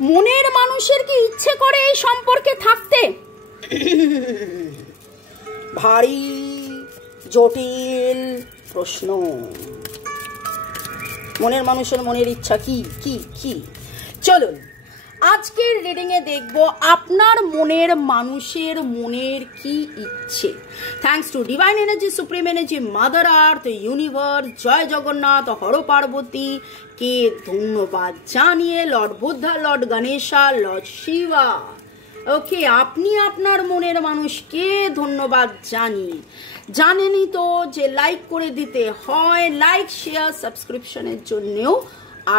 মনের মানুষের কি ইচ্ছে করে এই সম্পর্কে থাকতে? ভারী জটিল প্রশ্ন। মনের মানুষের মনের ইচ্ছা কি কি কি? চলুন আজকের রিডিং এ দেখব আপনার মনের মানুষের মনের কি ইচ্ছে। Thanks to divine energy, supreme energy, mother earth, universe, জয় জগন্নাথ, হর পার্বতী কে ধন্যবাদ জানিয়ে, lord Buddha, lord Ganesha, lord Shiva, okay, আপনি আপনার মনের মানুষকে ধন্যবাদ জানিয়ে জানেনই তো যে লাইক করে দিতে হয়। লাইক, শেয়ার, সাবস্ক্রিপশনের জন্যও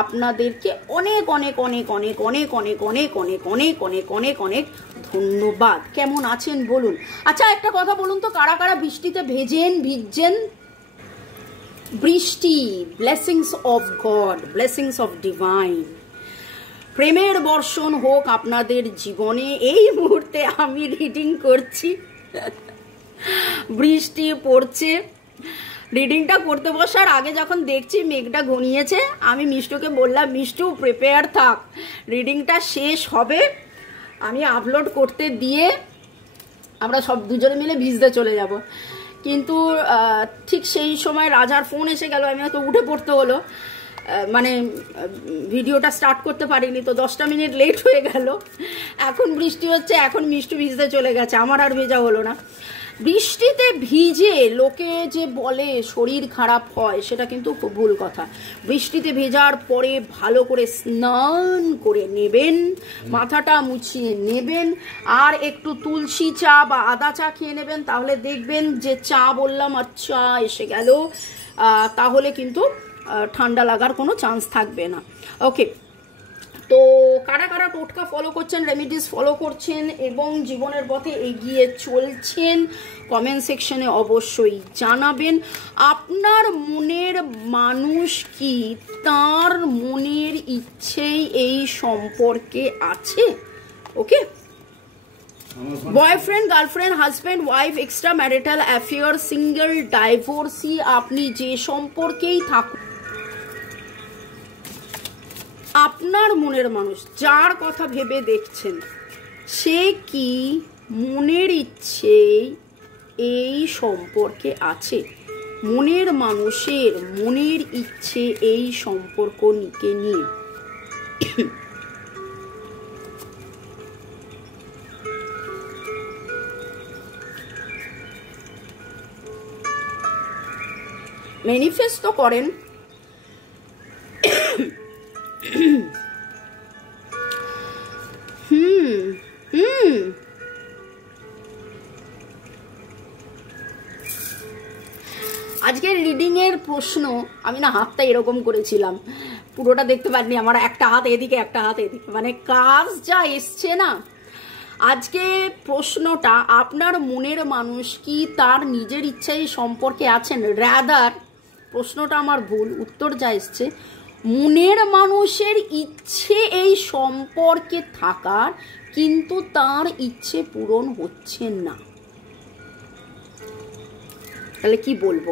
আপনাদেরকে অনেক অনেক অনেক অনেক অনেক অনেক অনেক অনেক অনেক অনেক অনেক অনেক ধন্যবাদ। কেমন আছেন বলুন? আচ্ছা একটা কথা বলুন তো, কারা কারা বৃষ্টিতে ভিজছেন? বৃষ্টি, blessings of god, blessings of divine, প্রেমের বর্ষণ হোক আপনাদের জীবনে। এই মুহূর্তে আমি রিডিং করছি, বৃষ্টি পড়ছে। রিডিংটা করতে বসার আগে যখন দেখছি মেঘটা ঘনিয়েছে, আমি মিষ্টুকে বললাম, মিষ্টু প্রিপেয়ার থাক, রিডিংটা শেষ হবে, আমি আপলোড করতে দিয়ে আমরা সব দুজনে মিলে ভিজতে চলে যাব। কিন্তু ঠিক সেই সময় রাজার ফোন এসে গেল, আমি হয়তো উঠে পড়তে হলো, মানে ভিডিওটা স্টার্ট করতে পারিনি, তো 10টা মিনিট লেট হয়ে গেল। এখন বৃষ্টি হচ্ছে, এখন মিষ্টু ভিজতে চলে গেছে, আমার আর ভেজা হলো না। বৃষ্টিতে ভিজে লোকে যে বলে শরীর খারাপ হয়, সেটা কিন্তু খুব ভুল কথা। বৃষ্টিতে ভেজার পরে ভালো করে স্নান করে নেবেন, মাথাটা মুছিয়ে নেবেন, আর একটু তুলসী চা বা আদা চা খেয়ে নেবেন, তাহলে দেখবেন যে চা বললাম আর চা এসে গেল, তাহলে কিন্তু ঠান্ডা লাগার কোনো চান্স থাকবে না। ওকে, তো কারা কারা টোটকা ফলো করছেন, রেমিডিস ফলো করছেন এবং জীবনের পথে এগিয়ে চলছেন, কমেন্ট সেকশনে অবশ্যই জানাবেন। আপনার মনের মানুষ কি তার মনের ইচ্ছেই এই সম্পর্কে আছে? Okay, boyfriend, girlfriend, husband, wife, extra marital affair, single, divorcee, আপনি যে সম্পর্কেই থাকুন, আপনার মনের মানুষ যার কথা ভেবে দেখছেন, সে কি মনের ইচ্ছে এই সম্পর্কে আছে? মনের মানুষের মনের ইচ্ছে এই সম্পর্ককে নিয়ে। ম্যানিফেস্ট তো করেন, আজকের রিডিং এর প্রশ্ন আমি না হাতটা এরকম করেছিলাম, পুরোটা দেখতে পারিনি, আমার একটা হাত এদিকে একটা হাত এদিকে, মানে কাজ যা এসছে না। আজকে প্রশ্নটা, আপনার মনের মানুষ কি তার নিজের ইচ্ছাই সম্পর্কে আছেন? রাদার প্রশ্নটা আমার ভুল, উত্তর যা এসছে, মনের মানুষের ইচ্ছে এই সম্পর্কে থাকার, কিন্তু তার ইচ্ছে পূরণ হচ্ছে না। তাহলে কি বলবো?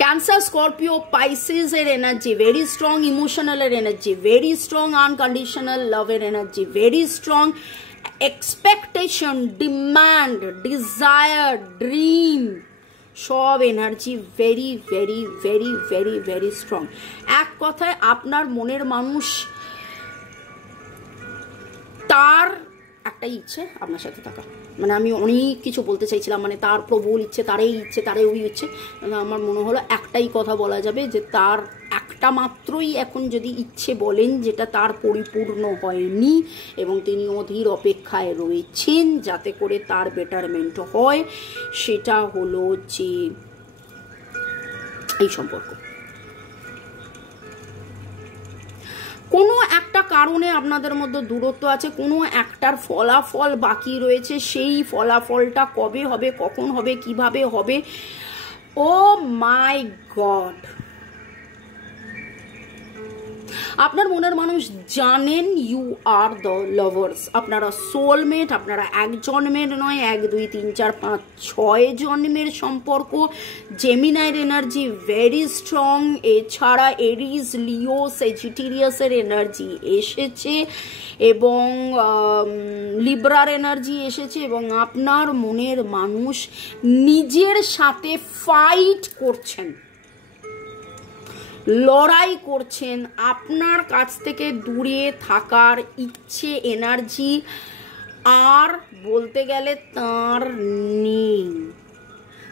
ক্যান্সার, স্করপিও, পাইসিস এর এনার্জি ভেরি স্ট্রং, ইমোশনাল এর এনার্জি ভেরি স্ট্রং, আনকন্ডিশনাল লাভের energy very strong, expectation, demand, desire, dream, সব energy very very very very very strong. এক কথায় আপনার মনের মানুষ তার একটাই ইচ্ছে আপনার সাথে থাকা। মানে আমি অনেক কিছু বলতে চাইছিলাম, মানে তার প্রবল ইচ্ছে, তারই ইচ্ছে, তারই ওই ইচ্ছে, আমার মনে হলো একটাই কথা বলা যাবে, যে তার একটা মাত্রই এখন যদি ইচ্ছে বলেন, যেটা তার পরিপূর্ণ হয়নি এবং তিনি অধীর অপেক্ষায় রয়েছেন যাতে করে তার বেটারমেন্ট হয়, সেটা হলো যে এই সম্পর্ক। কোনো একটা কারণে আপনাদের মধ্যে দূরত্ব আছে, কোনো একটার ফলাফল বাকি রয়েছে, সেই ফলাফলটা কবে হবে, কখন হবে, কিভাবে হবে, ও মাই গড। আপনার মনের মানুষ জানেন ইউ আর দ্য লাভার্স, আপনারা সোলমেট, আপনারা এক জন্মের নয় 1 2 3 4 5 6 জন্মের সম্পর্ক। জেমিনাইর এনার্জি ভেরি স্ট্রং, এছাড়া এরিস লিও সেজিটেরিয়াসের এনার্জি এসেছে এবং লিব্রার এনার্জি এসেছে, এবং আপনার মনের মানুষ নিজের সাথে ফাইট করছেন, লড়াই করছেন। আপনার কাছ থেকে দূরে থাকার ইচ্ছে এনার্জি আর বলতে গেলে তার নেই।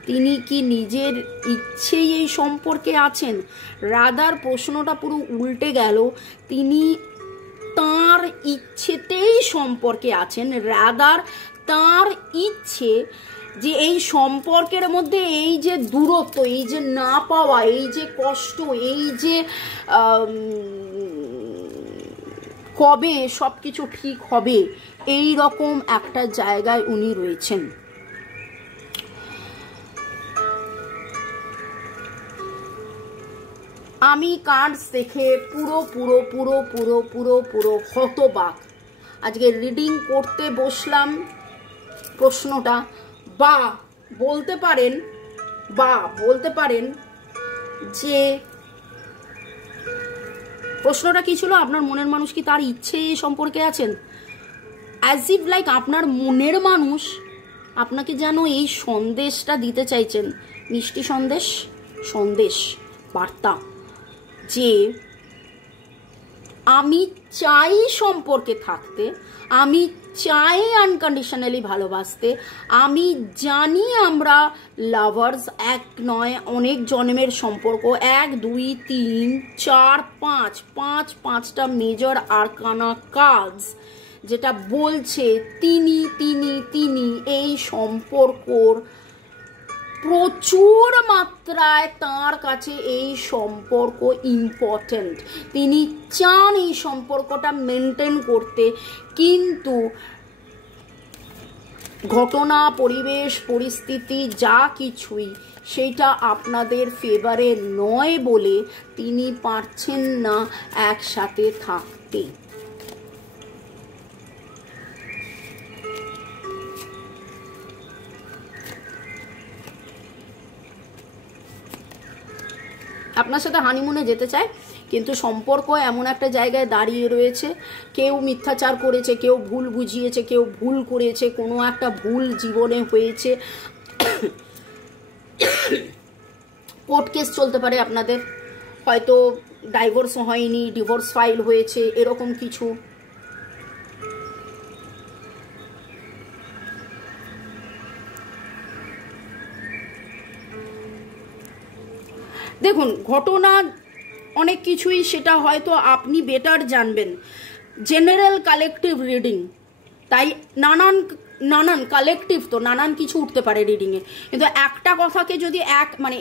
তিনি কি নিজের ইচ্ছেই এই সম্পর্কে আছেন? রাদার প্রশ্নটা পুরো উল্টে গেল, তিনি তার ইচ্ছেতেই সম্পর্কে আছেন। রাদার তার ইচ্ছে যে এই সম্পর্কের মধ্যে এই যে দূরত্ব, এই যে না পাওয়া, এই যে কষ্ট, এই যে কবে সবকিছু ঠিক হবে, এই রকম একটা জায়গায় উনি রয়েছেন। আমি কার্ডস দেখে পুরো পুরো পুরো পুরো পুরো পুরো হতবাক। আজকে রিডিং করতে বসলাম, প্রশ্নটা বা বলতে পারেন যে প্রশ্নটা কি ছিল, আপনার মনের মানুষ কি তার ইচ্ছে সম্পর্কে আছেন? অ্যাজ ইফ লাইক আপনার মনের মানুষ আপনাকে যেন এই সন্দেশটা দিতে চাইছেন, মিষ্টি সন্দেশ বার্তা, যে আমি চাই সম্পর্কে থাকতে, আমি চাই আনকন্ডিশনালি ভালোবাসতে, আমি জানি আমরা লাভার্স, এক নয় অনেক জন্মের সম্পর্ক, 1 2 3 4 5 5টা মেজর আরকানা কার্ডস যেটা বলছে তিনি এই সম্পর্কর প্রচুর মাত্রায় তার কাছে এই সম্পর্ক ইম্পর্টেন্ট। তিনি চান এই সম্পর্কটা মেনটেন করতে, কিন্তু ঘটনা, পরিবেশ, পরিস্থিতি যা কিছুই সেটা আপনাদের ফেভারে নয় বলে তিনি পারছেন না একসাথে থাকতে। আপনার সাথে হানিমুনে যেতে চায়, কিন্তু সম্পর্ক এমন একটা জায়গায় দাঁড়িয়ে রয়েছে, কেউ মিথ্যাচার করেছে, কেউ ভুল বুঝিয়েছে, কেউ ভুল করেছে, কোনো একটা ভুল জীবনে হয়েছে, কোর্ট কেস চলতে পারে আপনাদের, হয়তো ডাইভোর্স হয়নি, ডিভোর্স ফাইল হয়েছে, এরকম কিছু। দেখুন, ঘটনা অনেক কিছুই, সেটা হয়তো আপনি বেটার জানবেন। জেনারেল কালেকটিভ রিডিং, তাই নানান কালেকটিভ তো নানান কিছু উঠতে পারে রিডিংয়ে, কিন্তু একটা কথাকে যদি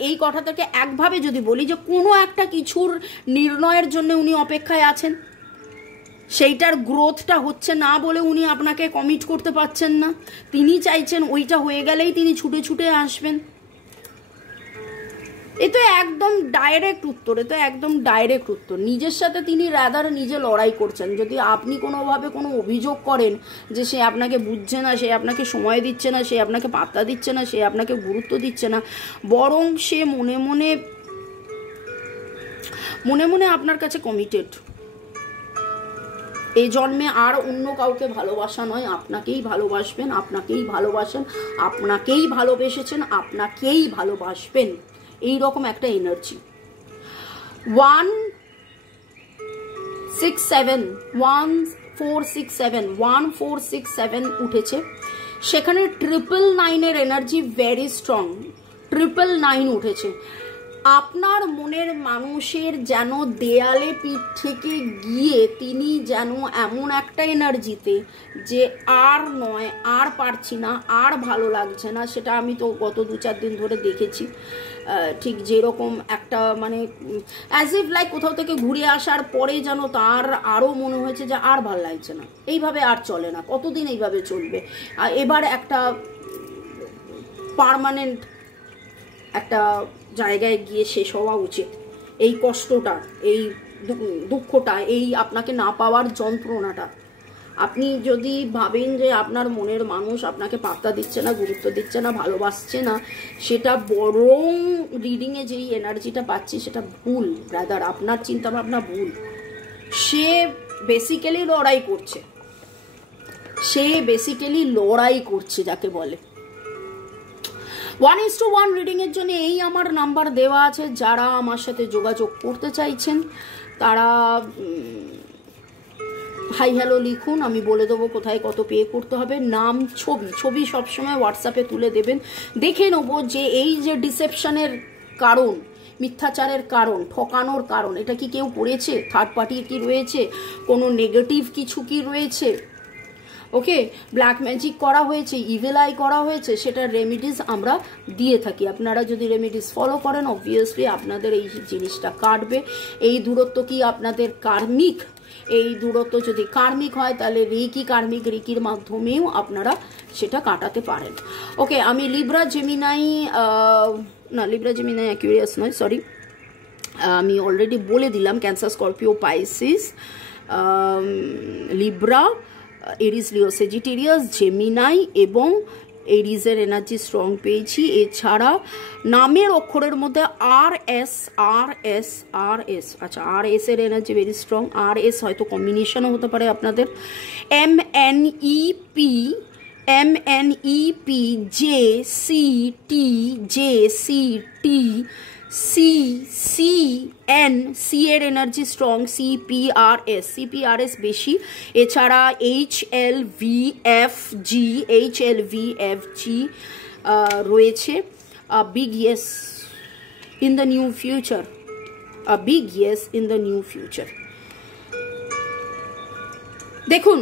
এই কথাটাকে একভাবে যদি বলি যে কোনো একটা কিছুর নির্ণয়ের জন্য উনি অপেক্ষায় আছেন, সেইটার গ্রোথটা হচ্ছে না বলে উনি আপনাকে কমিট করতে পারছেন না, তিনি চাইছেন ওইটা হয়ে গেলেই তিনি ছুটে ছুটে আসবেন। এ তো একদম ডাইরেক্ট উত্তর, নিজের সাথে তিনি রাদার নিজে লড়াই করছেন। যদি আপনি কোনোভাবে কোনো অভিযোগ করেন যে সে আপনাকে বুঝছে না, সে আপনাকে সময় দিচ্ছে না, সে আপনাকে পাত্তা দিচ্ছে না, সে আপনাকে গুরুত্ব দিচ্ছে না, বরং সে মনে মনে আপনার কাছে কমিটেড। এই জন্মে আর অন্য কাউকে ভালোবাসা নয়, আপনাকেই ভালোবাসবেন, আপনাকেই ভালোবাসেন, আপনাকেই ভালোবেসেছেন, আপনাকেই ভালোবাসবেন, এই রকম একটা এনার্জি। 1467 উঠেছে, সেখানে 999 এনার্জি ভেরি স্ট্রং, 999 উঠেছে। আপনার মনের মানুষের যেন দেয়ালে পিঠ থেকে গিয়ে তিনি যেন এমন একটা এনার্জিতে যে আর নয়, আর পারছি না, আর ভালো লাগছে না, সেটা আমি তো গত 2-4 দিন ধরে দেখেছি। ঠিক যেরকম একটা অ্যাজ ইফ লাইক কোথাও থেকে ঘুরে আসার পরে যেন তার আরও মনে হয়েছে যে আর ভালো লাগছে না, এইভাবে আর চলে না, কতদিন এইভাবে চলবে, এবার একটা পার্মানেন্ট একটা জায়গায় গিয়ে শেষ হওয়া উচিত। এই কষ্টটা, এই দুঃখটা, এই আপনাকে না পাওয়ার যন্ত্রণাটা, আপনি যদি ভাবেন যে আপনার মনের মানুষ আপনাকে পাত্তা দিচ্ছে না, গুরুত্ব দিচ্ছে না, ভালোবাসছে না, সেটা বরং রিডিংয়ে যেই এনার্জিটা পাচ্ছি সেটা ভুল ব্রাদার, আপনার চিন্তা ভাবনা ভুল। সে বেসিক্যালি লড়াই করছে, লড়াই করছে যাকে বলে। 1:1 রিডিংয়ের জন্য এই আমার নাম্বার দেওয়া আছে, যারা আমার সাথে যোগাযোগ করতে চাইছেন তারা হাই হ্যালো লিখুন, আমি বলে দেবো কোথায় কত পে করতে হবে। নাম, ছবি সবসময় হোয়াটসঅ্যাপে তুলে দেবেন, দেখে নেবো যে এই যে ডিসেপশনের কারণ, মিথ্যাচারের কারণ, ঠকানোর কারণ, এটা কি কেউ করেছে, থার্ড পার্টির কি রয়েছে, কোনো নেগেটিভ কিছু কি রয়েছে, ওকে, ব্ল্যাক ম্যাজিক করা হয়েছে, ইভিল আই করা হয়েছে, সেটার রেমিডিস আমরা দিয়ে থাকি। আপনারা যদি রেমিডিস ফলো করেন অবভিয়াসলি আপনাদের এই জিনিসটা কাটবে। এই দূরত্ব কি আপনাদের কার্মিক, এই দূরত্ব যদি কার্মিক হয় তাহলে রিকির মাধ্যমেও আপনারা সেটা কাটাতে পারেন। ওকে, আমি লিব্রা জেমিনাই অ্যাকুয়ারিয়াস নয়, সরি, আমি অলরেডি বলে দিলাম, ক্যান্সার, স্করপিও, পাইসিস, লিব্রা, এরিস, লিও, সেজিটেরিয়াস, জেমিনাই এবং এরিজের এনার্জি স্ট্রং পেয়েছি। এছাড়া নামের অক্ষরের মধ্যে আর এস, আচ্ছা RS এর এনার্জি ভেরি স্ট্রং, RS হয়তো কম্বিনেশনও হতে পারে আপনাদের। MNEP, JCT, CN, C এর এনার্জি স্ট্রং, CPRS বেশি। এছাড়া HLVFG রয়েছে। Big yes in the new future, দেখুন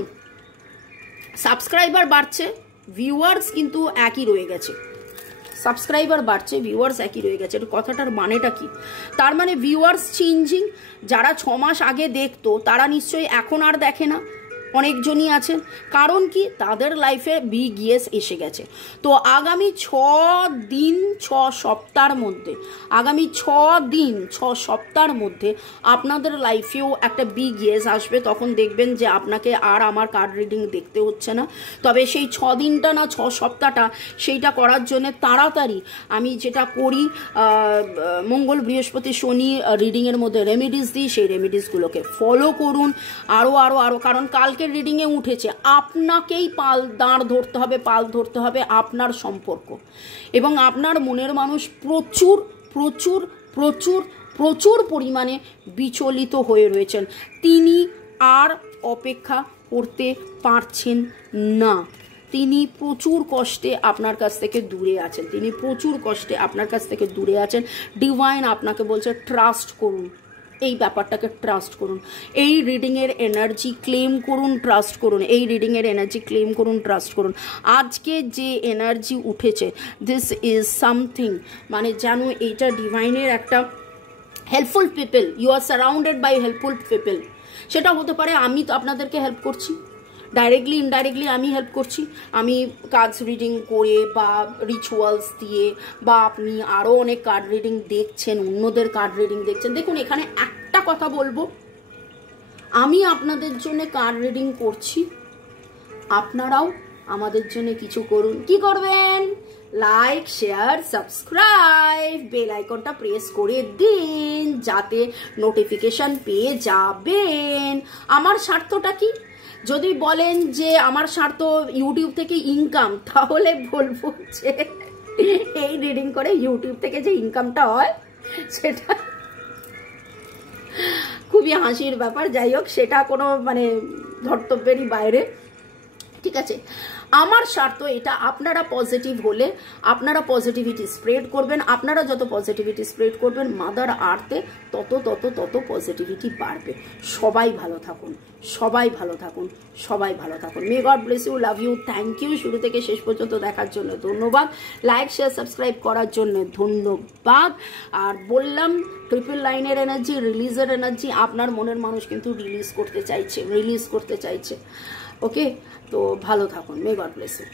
সাবস্ক্রাইবার বাড়ছে, ভিউয়ার্স কিন্তু একই রয়ে গেছে। সাবস্ক্রাইবার বাড়ছে, ভিউয়ার্স একই রয়ে গেছে। এটা কথাটার মানেটা কি? তার মানে ভিউয়ার্স চেঞ্জিং। যারা 6 মাস আগে দেখতো তারা নিশ্চয়ই এখন আর দেখে না, অনেকজনই আছেন। কারণ কি? তাদের লাইফে বিগ ইয়েস এসে গেছে। তো আগামী 6 সপ্তাহের মধ্যে, আগামী 6 সপ্তাহের মধ্যে আপনাদের লাইফেও একটা বিগ ইয়েস আসবে। তখন দেখবেন যে আপনাকে আর আমার কার্ড রিডিং দেখতে হচ্ছে না। তবে সেই 6 দিনটা না 6 সপ্তাহটা, সেইটা করার জন্য তাড়াতাড়ি আমি যেটা করি, মঙ্গল, বৃহস্পতি, শনি রিডিংয়ের মধ্যে রেমিডিস দিই, সেই রেমিডিসগুলোকে ফলো করুন। আরও কারণ কালকে রিডিংয়ে উঠেছে আপনাকেই পাল ধরতে হবে আপনার সম্পর্ক, এবং আপনার মনের মানুষ প্রচুর প্রচুর প্রচুর প্রচুর পরিমাণে বিচলিত হয়ে রয়েছেন। তিনি আর অপেক্ষা করতে পারছেন না। তিনি প্রচুর কষ্টে আপনার কাছ থেকে দূরে আছেন। ডিভাইন আপনাকে বলছে ট্রাস্ট করুন, এই ব্যাপারটাকে ট্রাস্ট করুন। এই রিডিংয়ের এনার্জি ক্লেম করুন, ট্রাস্ট করুন। আজকে যে এনার্জি উঠেছে, দিস ইজ সামথিং, মানে যেন এইটা ডিভাইনের একটা helpful people, you are surrounded by helpful people. সেটা হতে পারে আমি তো আপনাদেরকে হেল্প করছি, ডাইরেক্টলি ইনডাইরেক্টলি আমি হেল্প করছি, আমি কার্ডস রিডিং করে বা রিচুয়ালস দিয়ে, বা আপনি আরও অনেক কার্ড রিডিং দেখছেন, অন্যদের কার্ড রিডিং দেখছেন। দেখুন, এখানে একটা কথা বলবো, আমি আপনাদের জন্য কার্ড রিডিং করছি, আপনারাও আমাদের জন্য কিছু করুন। কি করবেন? লাইক, শেয়ার, সাবস্ক্রাইব, বেল আইকনটা প্রেস করে দিন, যাতে নোটিফিকেশন পেয়ে যাবেন। আমার স্বার্থটা কি? যদি বলেন যে আমার স্বার্থ ইউটিউব থেকে ইনকাম, তাহলে বলবো যে এই রিডিং করে ইউটিউব থেকে যে ইনকামটা হয় সেটা খুবই হাসির ব্যাপার। যাই হোক, সেটা কোনো মানে ধর্তব্যেরই বাইরে, ঠিক আছে। আমার স্বার্থ এটা, আপনারা পজিটিভ হলে আপনারা পজিটিভিটি স্প্রেড করবেন। আপনারা যত পজিটিভিটি স্প্রেড করবেন মাদার আর্থে তত পজিটিভিটি বাড়বে। সবাই ভালো থাকুন। May God bless you, love you, thank you. শুরু থেকে শেষ পর্যন্ত দেখার জন্য ধন্যবাদ। লাইক, শেয়ার, সাবস্ক্রাইব করার জন্য ধন্যবাদ। আর বললাম, ট্রিপল লাইনের এনার্জি, রিলিজের এনার্জি, আপনার মনের মানুষ কিন্তু রিলিজ করতে চাইছে। ওকে, তো ভালো থাকুন। May God bless you.